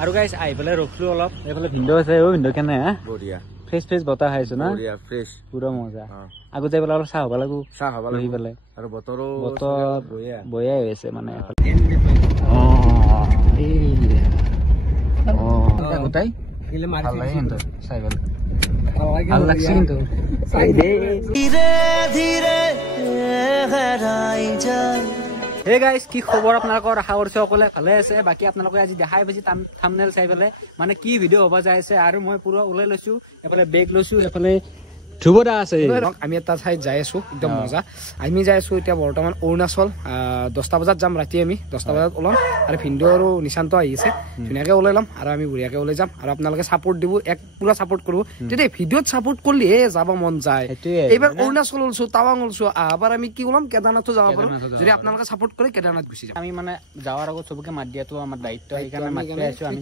আৰু গাইছ আহি পেলাই ৰখলো অলপ এইফালে ভিন্দ আছে ও ভিন্দ কেনে হা বঢ়িয়া ফ্ৰেছ ফ্ৰেছ বতাহ খাইছো না বঢ়িয়া ফ্ৰেছ পুৰা মজা আগত যাই পেলাই অলপ চাহ হ'ব লাগো চাহ হ'ব লাগি পেলাই আৰু বতৰো বতৰ বয়া হৈ আছে মানে গোটাই ভাল লাগে কিন্তু চাই পেলাই ভাল লাগছে কিন্তু হে গাইজ কি খবৰ আপোনালোকৰ আশা কৰিছো সকলে ভালে আছে বাকী আপোনালোকে আজি দেখাই পাইছে থাম্বনেইল চাই পেলাই মানে কি ভিডিঅ' হ'ব যাই আছে আৰু মই পুৰা ওলাই লৈছো এফালে বেগ লৈছো এফালে ধ্ৰুৱদা আছে আমি এটা ঠাইত যাই আছো একদম মজা আমি যাই আছো এতিয়া বৰ্তমান অৰুণাচল 10টা বজাত যাম ৰাতি আমি 10টা বজাত ওলাম আৰু ভিন্দ আৰু নিশান্ত আহি আছে ধুনীয়াকে ওলাই ল'ম আৰু আমি বঢ়িয়াকে ওলাই যাম আৰু আপোনালোকে ছাপোৰ্ট দিব এক পুৰা ছাপোৰ্ট কৰিব তেতিয়া ভিডিঅ'ত ছাপোৰ্ট কৰিলে যাব মন যায় এইবাৰ অৰুণাচল ওলছো টাৱাং ওলছো আবাৰ আমি কি ওলাম কেদাৰনাথো যাব পাৰো যদি আপোনালোকে ছাপোৰ্ট কৰে কেদাৰনাথ গুচি যাম আমি মানে যাৱাৰ আগত চবকে মাত দিয়াটো আমাৰ দায়িত্ব সেইকাৰণে মাতি আছো আমি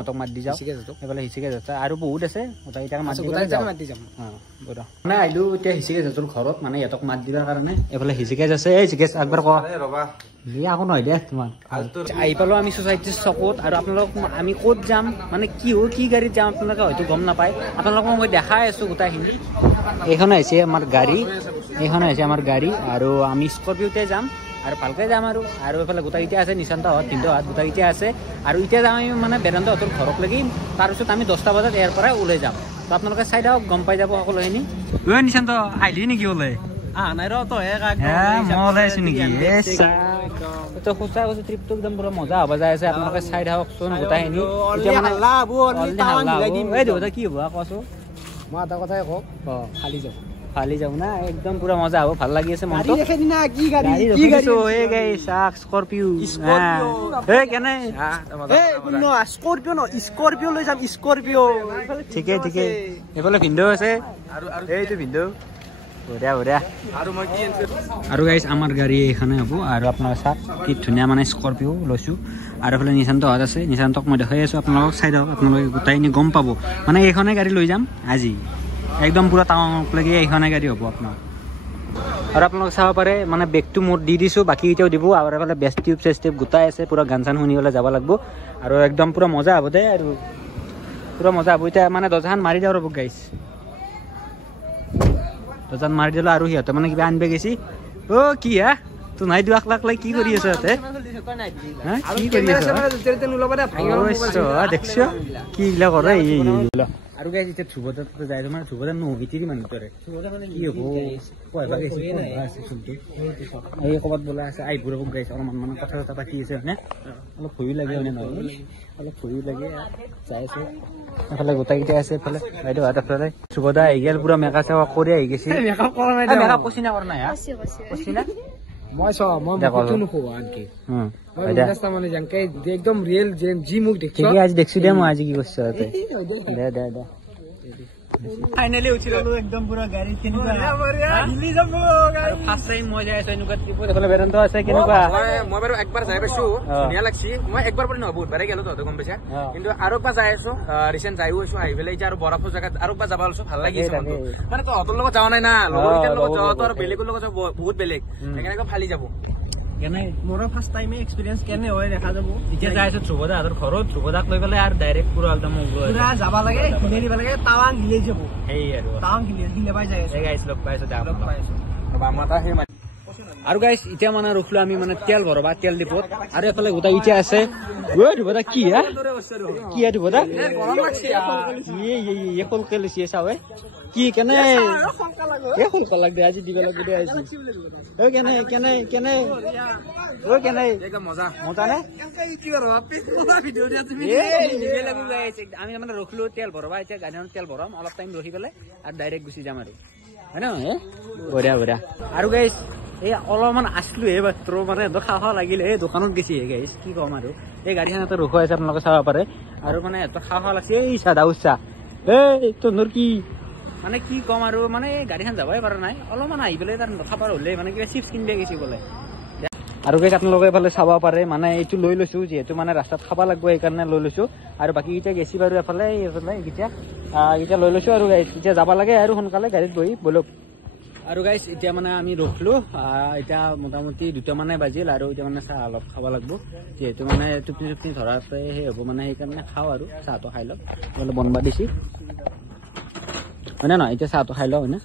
মতক মাত দি যাওঁ এইফালে হিচিকে যাত্ৰা আৰু বহুত আছে গোটেইকেইটাক মাত দি যাম মানে আহিলো এতিয়া হিচিকে যাত্ৰাৰ ঘৰত মানে ইহঁতক মাত দিবৰ কাৰণে এইফালে হিচিকে আছে এই জিকেশ একবাৰ কোৱা আকৌ নহয় দে তোমাৰ আহি পালো আমি ছ'চাইটিৰ চকত আৰু আপোনালোক আমি ক'ত যাম মানে কি হয় কি গাড়ীত যাম আপোনালোকে হয়তো গম নাপায় আপোনালোকক মই দেখাই আছো গোটেইখিনি এইখন আহিছে আমাৰ গাড়ী আৰু আমি স্কৰপিঅ'তে যাম আৰু ভালকৈ যাম আৰু এইফালে গোটেইকেইটা আছে নিশান্তহঁত ভিন্দহঁত গোটেইকেইটা আছে আৰু এতিয়া যাম আমি মানে বেদান্তহঁতৰ ঘৰক লাগি তাৰপিছত আমি 10টা বজাত ইয়াৰ পৰাই ওলাই যাম তো আপোনালোকে চাই দিয়ক গম পাই যাব সকলোখিনি ঐ নিশান্ত আহিলি নেকি ওলাই নাই ৰ তই মই ওলাইছো নেকি তো সঁচা কৈছে ট্ৰিপটো একদম পুৰা মজা হ'ব যাই আছে আপোনালোকে চাই থাককচোন গোটেইখিনি এতিয়া মানে দেউতা কি হ'ব কচোন মই এটা কথাই কওঁ খালি যাম না একদম পুৰা মজা হ'ব ভাল লাগি আছে মনটো স্কৰপিঅ লৈ যাম স্কৰপিঅ ঠিকে এইফালে ভিন্দ আছে এইটো ভিন্দ বঢ়িয়া আৰু গাইছ আমাৰ গাড়ী এইখনে হ'ব আৰু আপোনাৰ চাওক কি ধুনীয়া মানে স্কৰপিঅ লৈছোঁ আৰু এইফালে নিশান্তহঁত আছে নিশান্তক মই দেখাই আছোঁ আপোনালোকক চাই দিয়ক আপোনালোকে গোটেইখিনি গম পাব মানে এইখনে গাড়ী লৈ যাম আজি একদম পুৰা টাৱাংলৈকে এইখনে গাড়ী হ'ব আপোনাৰ আৰু আপোনালোকে চাব পাৰে মানে বেগটো মোৰ দি দিছোঁ বাকী এতিয়াও দিব আৰু এইফালে বেছ টিউব গোটাই আছে পুৰা গান চান শুনিবলৈ যাব লাগিব আৰু একদম পুৰা মজা হ'ব দে আৰু পুৰা মজা হ'ব এতিয়া মানে দৰ্জাখন মাৰি দিওঁ ৰ'ব গাইছ দৰ্জাখন মাৰি দিলোঁ আৰু সিহঁতে মানে কিবা আনিব গৈছি কি হা তো নাই দুৱাক লাখ লৈ কি কৰি আছে সিহঁতে কি কৰি আছে দেখছ কি এইবিলাক কৰে আৰু গাইজ এতিয়া ধ্ৰুৱদাত যায় তোমাৰ ধ্ৰুৱদাত নহবিতিৰি মানুহটোৰে কি হ'ব পঢ়িব গৈছে এই ক'ৰবাত বোলা আছে আহিব ৰ'ব গাইছে অলপমান মানে কথা চথা পাতি আছে মানে অলপ ভয়ো লাগে মানে নহয় অলপ ভয়ো লাগে যাই আছে এফালে গোটেইকেইটা আছে এফালে বাইদেউ হাত এফালে ধ্ৰুৱদা আহি গ'ল পুৰা মেকআপ চেকআপ কৰি আহি গৈছে মেকআপ কৰিছি না কৰা নাই কৰিছি না মই আনকি একদম ৰিয়েল যি মোক আজি দেখছো দে মই আজি কি কৰিছো দে ফাইনেলি উঠি ললো একদম পুৰা গাড়ী কেনেকুৱা ফাৰ্ষ্ট টাইম মই যাই আছো এনেকুৱা ট্ৰিপত এফালে বেদান্ত আছে কেনেকুৱা মই বাৰু একবাৰ যাই পাইছো ধুনীয়া লাগছি মই একবাৰ পৰা নহয় বহুত বাৰে গেলো তহঁতে গম পাইছা কিন্তু আৰু একবাৰ যাই আছো ৰিচেণ্ট যাইও আছো আহি পেলাই এতিয়া আৰু বৰফৰ জেগাত আৰু একবাৰ যাব আছো ভাল লাগি আছে মানে তহঁতৰ লগত যোৱা নাই না লগৰকেইটাৰ লগত যোৱাটো আৰু বেলেগৰ লগত বহুত বেলেগ সেইকাৰণে ফালি যাব মোৰ ফাৰ্ষ্ট টাইমে এক্সপিৰিয়েঞ্চ কেনে হয় দেখা যাব এতিয়া যাই আছো ধ্ৰুৱদা হাতৰ ঘৰত ধ্ৰুৱদাক লৈ পেলাই আৰু ডাইৰেক্ট পুৰা একদম যাব লাগে ঘূৰি দিব লাগে টাৱাং হিলে যাব সেই আৰু টাৱাং হিলে পাই যায় গাইছ লগ পাইছো আৰু গাইছ এতিয়া মানে ৰখলো আমি মানে তেল ভৰাবা তেল ডিপত আৰু এফালে গোটাই এতিয়া আছে ধ্ৰুৱদা কি ধ্ৰুৱদা চাৱে কি কেনে শলকা লাগ দে আজি দিব লাগিব কেনে মজা নে আমি মানে ৰখিলো তেল ভৰাবা এতিয়া গাড়ীখনত তেল ভৰাম অলপ টাইম ৰখি পেলাই আৰু ডাইৰেক্ট গুচি যাম আৰু হয় নহয় বঢ়িয়া আৰু গাইছ এই অলপমান আছিলো এই মাত্ৰ মানে খাওঁ লাগিলে এই দোকানত গেছি গাইছ কি ক'ম আৰু এই গাড়ীখন এটা ৰখোৱা আছে আপোনালোকে চাব পাৰে আৰু মানে খাওঁ লাগছে এই চাদা উচ্চা এই তোৰ কি মানে কি ক'ম আৰু মানে গাড়ীখন যাবই পৰা নাই অলপমান আহি পেলাই তাৰ খাবৰ হ'লে মানে কিবা চিপছ কিনিব গৈছে বোলে আৰু গাইছ আপোনালোকে এইফালে চাব পাৰে মানে এইটো লৈ লৈছো যিহেতু মানে ৰাস্তাত খাব লাগিব সেইকাৰণে লৈ লৈছো আৰু বাকীকেইটা গেছি বাৰু এফালে এইফালে এতিয়া লৈ লৈছো আৰু এতিয়া যাব লাগে আৰু সোনকালে গাড়ীত বহি বলক আৰু গাইছ এতিয়া মানে আমি ৰখলো এতিয়া মোটামুটি 2টা মানে বাজিল আৰু এতিয়া মানে চাহ অলপ খাব লাগিব যেহেতু মানে টোপনি ধৰাতে সেই হ'ব মানে সেইকাৰণে খাওঁ আৰু চাহটো খাই লওঁ অলপ বনবা দিছি হয় না নহয় এতিয়া চাহটো খাই লওঁ হয় না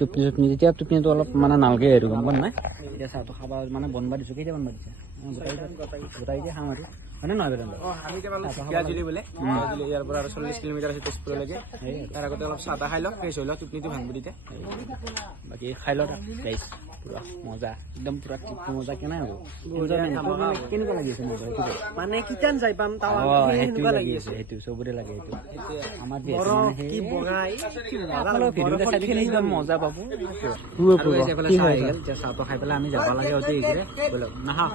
টোপনি যেতিয়া টোপনিটো অলপ মানে নালগে আৰু গম পোৱা নাই এতিয়া চাহটো খাব মানে বনবা দিছোঁ কেতিয়া বনবা দিছে গোটাই দিয়ে খাম আৰু হয় না নহয় বেদান্ত ইয়াৰ পৰা 40 কিলোমিটাৰ আছে তেজপুৰলৈকে তাৰ আগতে অলপ চাহ খাই লওঁ ফ্ৰেছ হৈ লওঁ টোপনিটো ভাঙব দিতে বাকী খাই লওঁ গাইছ পুৰা মজা একদম পুৰা মজা কেনে হ'ব কেনেকুৱা লাগি আছে মজা সেইটো মানে কিটান যাই পাম সেইটো লাগি আছে সেইটো চবৰে লাগে সেইটো আমাৰ যিহেতু মানে সেই ভিডিঅ'টা চাই দেখিলে একদম মজা পাব চাহটো খাই পেলাই আমি যাব লাগে অতি নাহা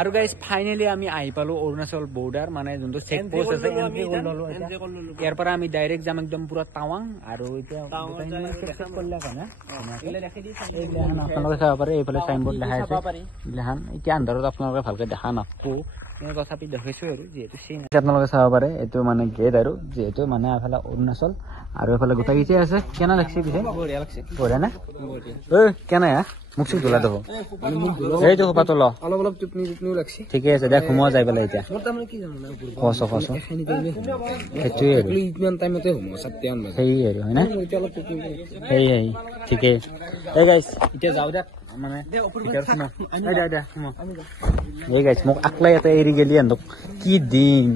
আৰু গাইজ ফাইনেলি আমি আহি পালো অৰুণাচল বৰ্ডাৰ মানে যোনটো চেক পোষ্ট আছে ইয়াৰ পৰা আমি ডাইৰেক্ট যাম একদম পুৰা টাৱাং আৰু এতিয়া আপোনালোকে চাব পাৰে এইফালে চাইনবোৰ্ড দেখাই আছে এতিয়া আন্ধাৰত আপোনালোকে ভালকে দেখা নাপাব তথাপি দেখাইছো আৰু যিহেতু আপোনালোকে চাব পাৰে এইটো মানে গেট আৰু যিহেতু মানে এফালে অৰুণাচল আৰু এফালে গোটাই গিছে আছে কেনে লাগছে পিছে বঢ়িয়া না কেনে মোক চুক ধোলা দেব এইটো খোপাটো ল অলপ অলপ টোপনি লাগছে ঠিকে আছে দে ঘুমোৱা যাই পেলাই এতিয়া খচ সেইটোৱে আৰু ইমান টাইমতে ঘুমো 7 বাজে সেই আৰু হয় না সেই ঠিকে এই গাইছ এতিয়া যাওঁ দে মানে এই গাইছ মোক আকলাই এটা এৰি গেলি আনক কি দিন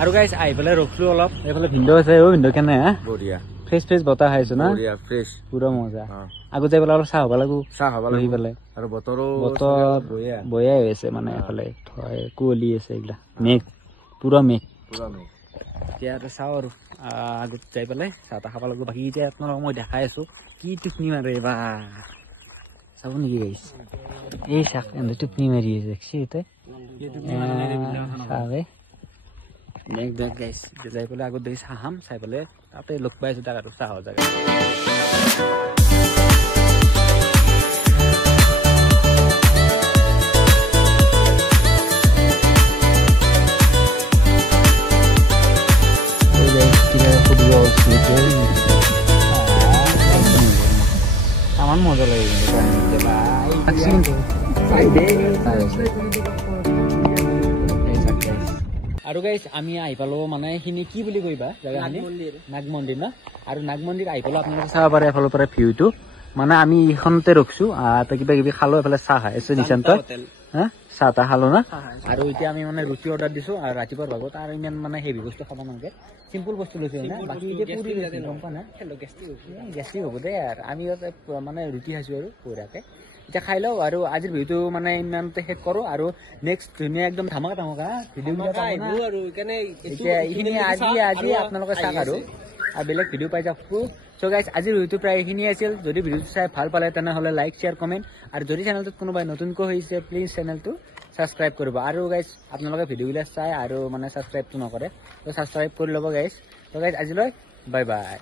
আৰু গাইছ আহি পেলাই ৰখলো অলপ এইফালে ভিন্দ আছে ভিন্দ কেনে বঢ়িয়া ফ্ৰেছ বতাহ খাইছো না ফ্ৰেছ পুৰা মজা আগত যাই পেলাই অলপ চাহ হ'ব লাগো পেলাই আৰু বতৰ বয়াই হৈ আছে মানে এফালে কুঁৱলী আছে এইগিলা মেঘ পুৰা মেঘ এতিয়া চাওঁ আৰু আগত যাই পেলাই চাহ তাহ খাব লাগিব বাকী এতিয়া আপোনালোকক মই দেখাই আছো কি টোপনি মাৰে বা চাব নেকি গাইছ এই চাক টোপনি মাৰি আছে দেখছি চাহে দেখ গাইছ যাই পেলাই আগত দেখি চাহ খাম চাই পেলাই তাতে লগ পাইছো তাক আৰু চাহৰ জেগা আমাৰ মজা লাগে আৰু গাইছ আমি আহি পালো মানে এইখিনি কি বুলি কইবা জাগাখিনি নাগ মন্দিৰ না আৰু নাগ মন্দিৰ আহি পালো আপোনালোকে চাব পাৰে এফালৰ পৰা ভিউটো মানে আমি এইখনতে ৰখছো কিবা কিবি খালো এফালে চাহ খাই আছে নিশান্ত চাহ তাহ খালো না আৰু এতিয়া আমি মানে ৰুটি অৰ্ডাৰ দিছো আৰু ৰাতিপুৱাৰ ভাগত আৰু ইমান মানে হেভি বস্তু খাব নালাগে চিম্পল বস্তু লৈছো না বাকী এতিয়া পুৰি গম পা না গেষ্টিক হ'ব দে আৰু আমি মানে ৰুটি খাইছো আৰু পুৰাকে এতিয়া খাই লওঁ আৰু আজিৰ ভিডিঅ'টো মানে ইমানতে শেষ কৰোঁ আৰু নেক্সট ধুনীয়া একদম ধামাকা ভিডিঅ' আজি আপোনালোকে চাওক আৰু বেলেগ ভিডিঅ' পাই যাওক চ' গাইজ আজিৰ ভিডিঅ'টো প্ৰায় এইখিনিয়ে আছিল যদি ভিডিঅ'টো চাই ভাল পালে তেনেহ'লে লাইক শ্বেয়াৰ কমেণ্ট আৰু যদি চেনেলটোত কোনোবাই নতুনকৈ হৈছে প্লিজ চেনেলটো ছাবস্ক্ৰাইব কৰিব আৰু গাইজ আপোনালোকে ভিডিঅ'বিলাক চাই আৰু মানে ছাবস্ক্ৰাইবটো নকৰে ত' ছাবস্ক্ৰাইব কৰি ল'ব গাইজ ত' গাইজ আজিলৈ বাই বাই